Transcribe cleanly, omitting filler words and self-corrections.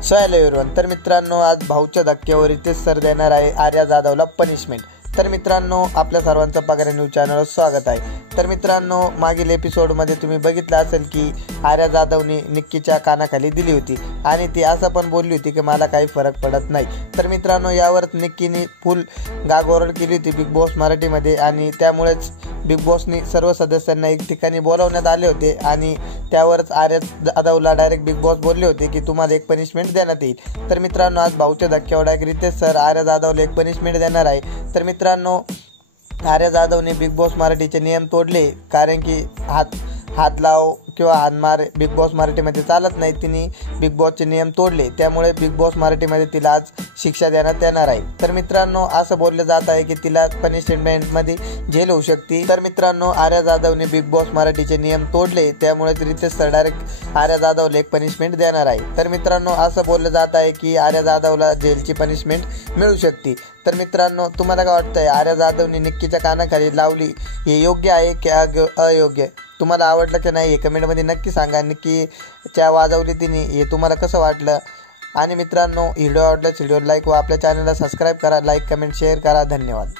So hello everyone. तर मित्रांनो, आज भाऊच्या धक्क्यावर रितेश सर देणार आहे आर्या जाधवला पनिशमेंट। तर मित्रांनो, आपल्या सर्वांचं पगार न्यूज चॅनलवर स्वागत आहे। तर मित्रांनो, मागील एपिसोडमध्ये तुम्ही बघितलं असेल की आर्या जाधवने निक्कीच्या कानाखाली दिली होती आणि ती असं पण बोलली होती की मला काही फरक पडत नाही। तर मित्रांनो, यावर निक्कीने फुल गागोरड केली होती बिग बॉस मराठीमध्ये आणि त्यामुळेच बिग बॉसनी सर्व सदस्यांना एक ठिकाणी बोलावण्यात आले होते आणि त्यावरच आर्या जाधवला डायरेक्ट बिग बॉस बोलले होते की तुम्हाला एक पनिशमेंट देण्यात येईल। तर मित्रांनो, आज भाऊच्या धक्क्यावर डायरेक्ट रितेश सर आर्या जाधवला एक पनिशमेंट देणार आहे। तर मित्रांनो, आर्या जाधवने बिग बॉस मराठीचे नियम तोडले, कारण की हात लाव किंवा हानमार बिग बॉस मराठीमध्ये चालत नाही। तिने बिग बॉसचे नियम तोडले, त्यामुळे बिग बॉस मराठीमध्ये तिला आज शिक्षा देण्यात येणार आहे। तर मित्रांनो, असं बोललं जात आहे की तिला पनिशमेंटमध्ये जेल होऊ शकते। तर मित्रांनो, आर्या जाधवने बिग बॉस मराठीचे नियम तोडले, त्यामुळे रितेश सर डायरेक्ट आर्या जाधवला एक पनिशमेंट देणार आहे। तर मित्रांनो, असं बोललं जात आहे की आर्या जाधवला जेलची पनिशमेंट मिळू शकते। तर मित्रांनो, तुम्हाला काय वाटतंय, आर्या जाधवने निक्कीच्या कानाखाली लावली हे योग्य आहे की अयोग्य? तुम्हाला आवडलं की नाही हे कमेंटमध्ये नक्की सांगा। निक्कीच्या वाजवली तिने हे तुम्हाला कसं वाटलं? आणि मित्रांनो, व्हिडिओ आवडल्यास व्हिडिओ लाईक व आपल्या चॅनलला सबस्क्राईब करा। लाईक, कमेंट, शेअर करा। धन्यवाद।